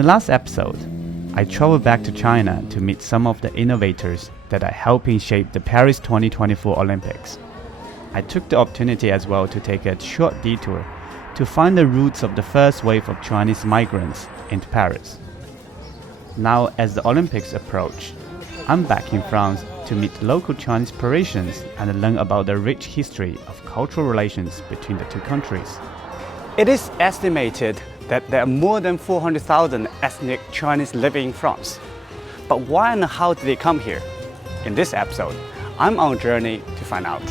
the last episode, I traveled back to China to meet some of the innovators that are helping shape the Paris 2024 Olympics. I took the opportunity as well to take a short detour to find the roots of the first wave of Chinese migrants into Paris. Now, as the Olympics approach, I'm back in France to meet local Chinese Parisians and learn about the rich history of cultural relations between the two countries. It is estimated that there are more than 400,000 ethnic Chinese living in France. But why and how did they come here? In this episode, I'm on a journey to find out.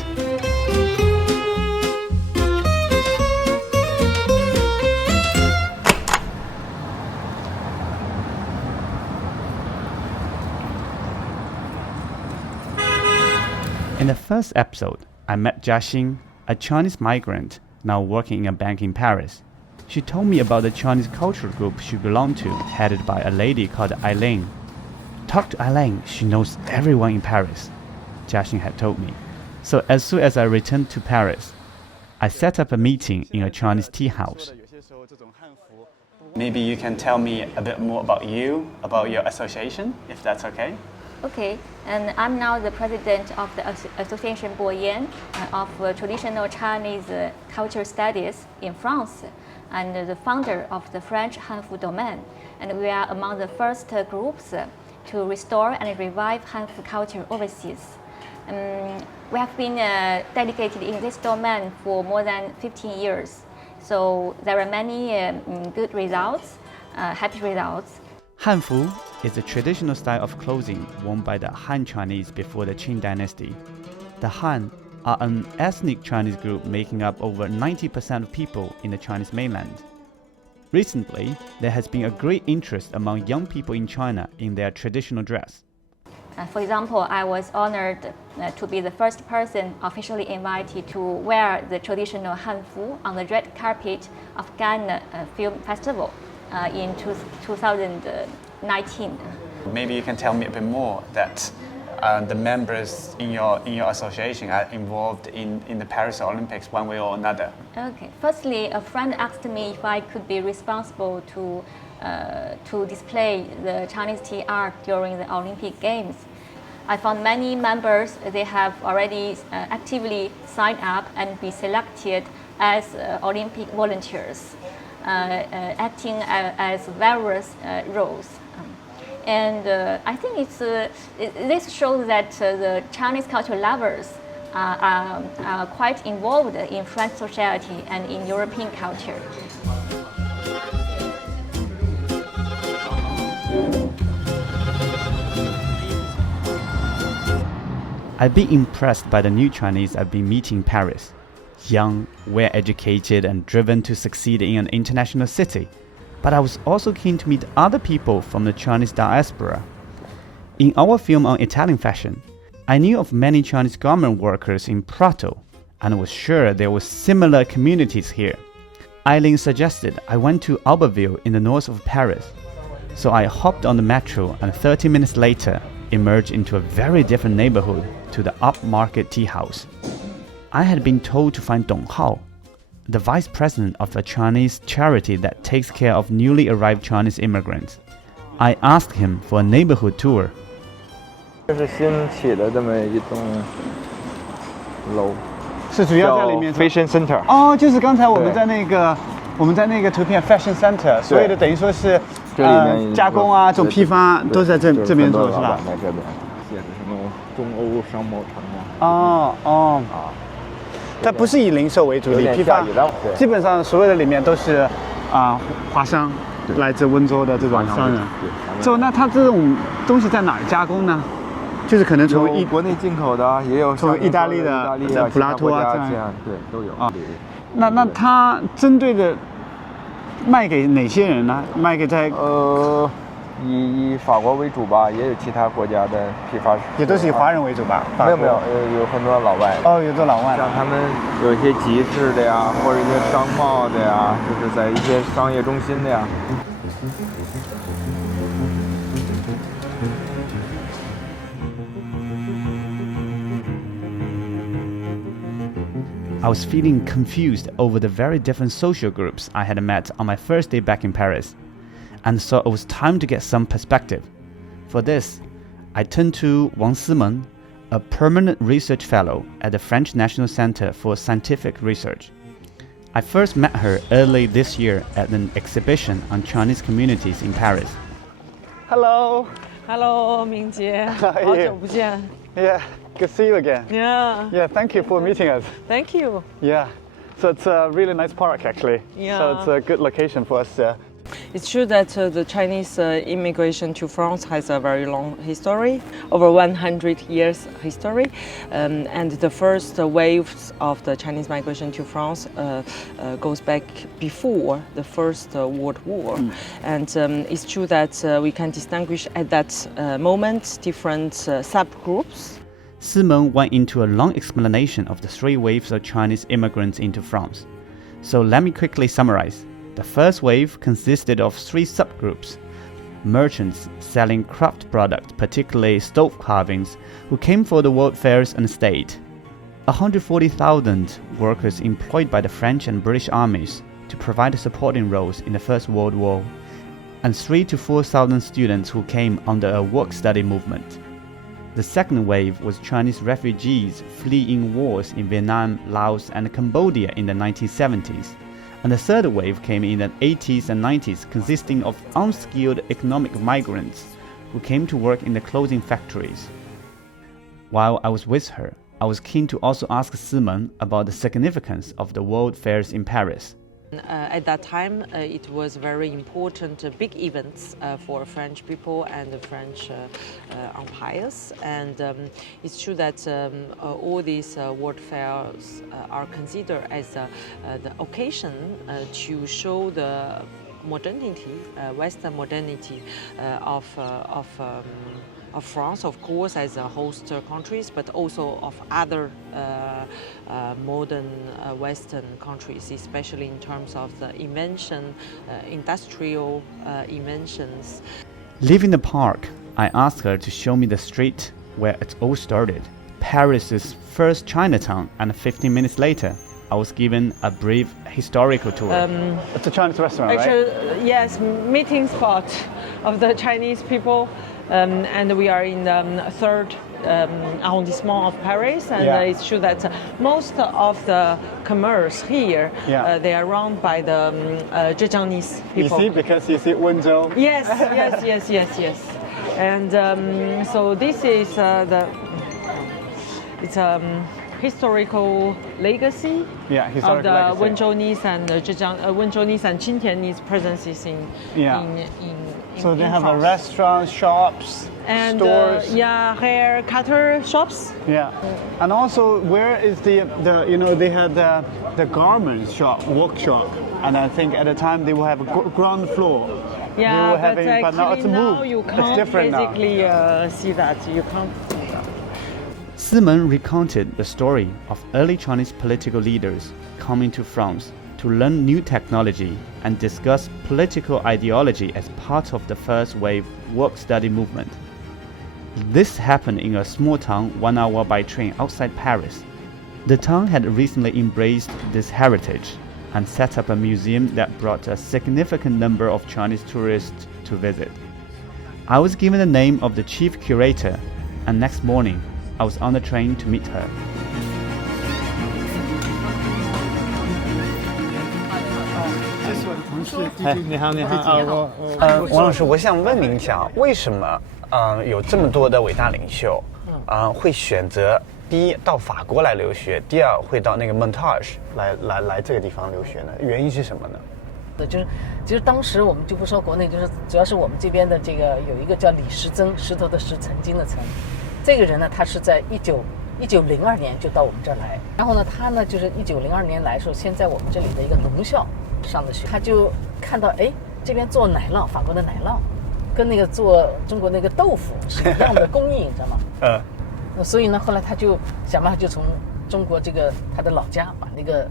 In the first episode, I met Jiaxing, a Chinese migrant now working in a bank in Paris. She told me about the Chinese cultural group she belonged to, headed by a lady called Eileen. Talk to Eileen, she knows everyone in Paris, Jiaxing had told me. So as soon as I returned to Paris, I set up a meeting in a Chinese tea house. Maybe you can tell me a bit more about you, about your association, if that's okay? Okay, and I'm now the president of the Association Boyan of Traditional Chinese Culture Studies in France, and the founder of the French Hanfu domain. And we are among the first groups to restore and revive Hanfu culture overseas. We have been dedicated in this domain for more than 15 years. So there are many good results, happy results. Hanfu is a traditional style of clothing worn by the Han Chinese before the Qing dynasty. The Han are an ethnic Chinese group making up over 90% of people in the Chinese mainland. Recently, there has been a great interest among young people in China in their traditional dress. For example, I was honored to be the first person officially invited to wear the traditional Hanfu on the red carpet of Cannes Film Festival in 2019. Maybe you can tell me a bit more that the members in your association are involved in the Paris Olympics one way or another. Okay. Firstly, a friend asked me if I could be responsible to display the Chinese tea art during the Olympic Games. I found many members, they have already actively signed up and be selected as Olympic volunteers, acting as various roles. And I think this shows that the Chinese culture lovers are quite involved in French society and in European culture. I've been impressed by the new Chinese I've been meeting in Paris. Young, well-educated and driven to succeed in an international city. But I was also keen to meet other people from the Chinese diaspora. In our film on Italian fashion, I knew of many Chinese garment workers in Prato and was sure there were similar communities here. Eileen suggested I went to Albertville in the north of Paris. So I hopped on the metro and 30 minutes later emerged into a very different neighborhood to the upmarket tea house. I had been told to find Dong Hao, the vice president of a Chinese charity that takes care of newly arrived Chinese immigrants. I asked him for a neighborhood tour. 这是新起的这么一栋楼，是主要在里面 Fashion Center。哦，就是刚才我们在那个图片 Fashion Center， 所有的等于说是这里面加工啊，这种批发都在这边做是吧？在这边写的什么中欧商贸城啊。哦。它不是以零售为主，以批发，基本上所有的里面都是华商，来自温州的这种商人。那它这种东西在哪儿加工呢？就是可能从国内进口的，也有从意大利的普拉托啊这样，对，都有啊。那它针对的卖给哪些人呢？卖给在以法国为主吧，也有其他国家的批发，也都是以华人为主吧？没有，有很多老外。哦，有的老外。像他们有一些集市的呀，或者一些商贸的呀，就是在一些商业中心的呀。I was feeling confused over the very different social groups I had met on my first day back in Paris. and so it was time to get some perspective. For this, I turned to Wang Simeng, a permanent research fellow at the French National Center for Scientific Research. I first met her early this year at an exhibition on Chinese communities in Paris. Hello. Hello, Mingjie. How are you? 好久不见. Yeah, good to see you again. Yeah. Yeah, thank you for meeting us. Thank you. Yeah, so it's a really nice park actually. Yeah. So it's a good location for us. It's true that the Chinese immigration to France has a very long history, over 100 years history, and the first waves of the Chinese migration to France goes back before the First World War. And it's true that we can distinguish at that moment different subgroups. Simeng went into a long explanation of the 3 waves of Chinese immigrants into France. So let me quickly summarize. The first wave consisted of 3 subgroups: merchants selling craft products, particularly stove carvings, who came for the world fairs and stayed; 140,000 workers employed by the French and British armies to provide supporting roles in the First World War; and 3,000 to 4,000 students who came under a work-study movement. The second wave was Chinese refugees fleeing wars in Vietnam, Laos, and Cambodia in the 1970s. And the third wave came in the 80s and 90s, consisting of unskilled economic migrants who came to work in the clothing factories. While I was with her, I was keen to also ask Simeng about the significance of the World Fairs in Paris. At that time, it was very important, big events for French people and the French empires. And it's true that all these world fairs are considered as the occasion to show the modernity, Western modernity of France, of course, as a host countries, but also of other modern Western countries, especially in terms of the invention, industrial inventions. Leaving the park, I asked her to show me the street where it all started, Paris's first Chinatown, and 15 minutes later, I was given a brief historical tour. It's a Chinese restaurant, Actually, right? yes, meeting spot of the Chinese people. And we are in the 3rd arrondissement of Paris, and it's true that most of the commerce here, they are run by the Zhejiangese people. You see, because you see Wenzhou. Yes. And so this is it's historical legacy of the Wenzhounese and Wenzhounese and Qintianese presences in So they have a France. restaurant, shops, and stores. hair cutter shops. Yeah, and also where is the they had the garment shop, workshop, and I think at the time they will have a ground floor. Yeah, but now it's moved. You it's can't different basically see that. You can't. Simeng recounted the story of early Chinese political leaders coming to France to learn new technology and discuss political ideology as part of the first wave work-study movement. This happened in a small town 1 hour by train outside Paris. The town had recently embraced this heritage and set up a museum that brought a significant number of Chinese tourists to visit. I was given the name of the chief curator, and next morning I was on the train to meet her. 你好，王老师，我想问您一下，为什么有这么多的伟大领袖会选择第一到法国来留学，第二会到那个 Montage 来这个地方留学呢？原因是什么呢？就是其实当时我们就不说国内，就是主要是我们这边的这个有一个叫李时珍，石头的石，曾经的曾，这个人呢，他是在1902年就到我们这儿来，然后呢，他呢就是1902年来的时候，先在我们这里的一个农校上的学，他就看到这边做奶酪，法国的奶酪，跟那个做中国那个豆腐是一样的工艺，你知道吗？所以呢，后来他就想办法就从中国这个他的老家把那个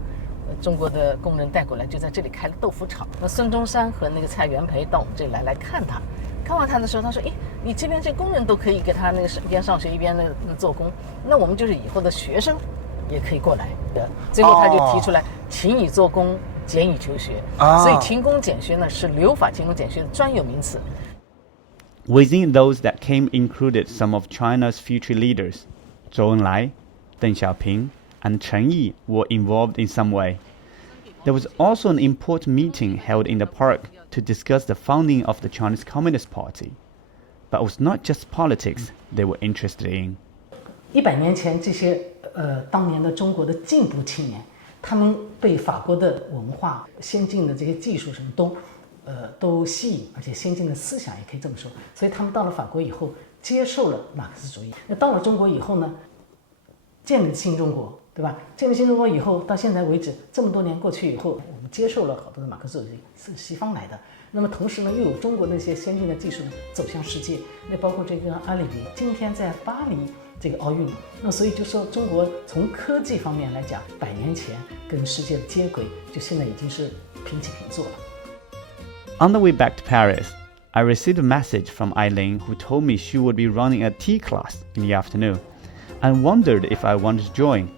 中国的工人带过来，就在这里开了豆腐厂。那孙中山和那个蔡元培到我们这里来看他，看完他的时候，他说：“你这边这工人都可以给他那个一边上学一边那个做工，那我们就是以后的学生也可以过来的。”最后他就提出来，勤以做工，简以求学，所以勤工俭学呢是留法勤工俭学的专有名词。Within those that came included some of China's future leaders. Zhou Enlai, Deng Xiaoping, and Chen Yi were involved in some way. There was also an important meeting held in the park to discuss the founding of the Chinese Communist Party. But it was not just politics they were interested in. 100年前，这些当年的中国的进步青年，他们被法国的文化、先进的这些技术什么都吸引，而且先进的思想也可以这么说。所以他们到了法国以后，接受了马克思主义。那到了中国以后呢，建立新中国，对吧？建立新中国以后，到现在为止这么多年过去以后，我们接受了好多的马克思主义是西方来的。那么同时呢，又有中国那些先进的技术呢走向世界。那包括这个阿里维，今天在巴黎这个奥运，那所以就说中国从科技方面来讲，100年前跟世界的接轨，就现在已经是平起平坐了。On the way back to Paris, I received a message from Eileen who told me she would be running a tea class in the afternoon and wondered if I wanted to join.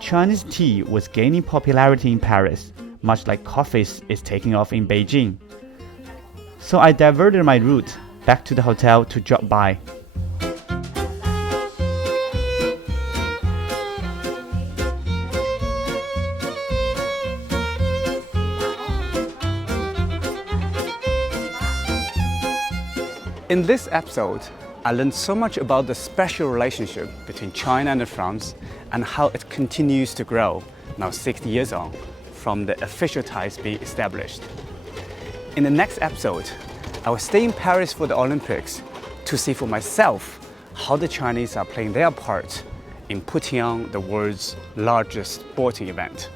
Chinese tea was gaining popularity in Paris, much like coffee is taking off in Beijing. So I diverted my route back to the hotel to drop by. In this episode, I learned so much about the special relationship between China and France and how it continues to grow, now 60 years on, from the official ties being established. In the next episode, I will stay in Paris for the Olympics to see for myself how the Chinese are playing their part in putting on the world's largest sporting event.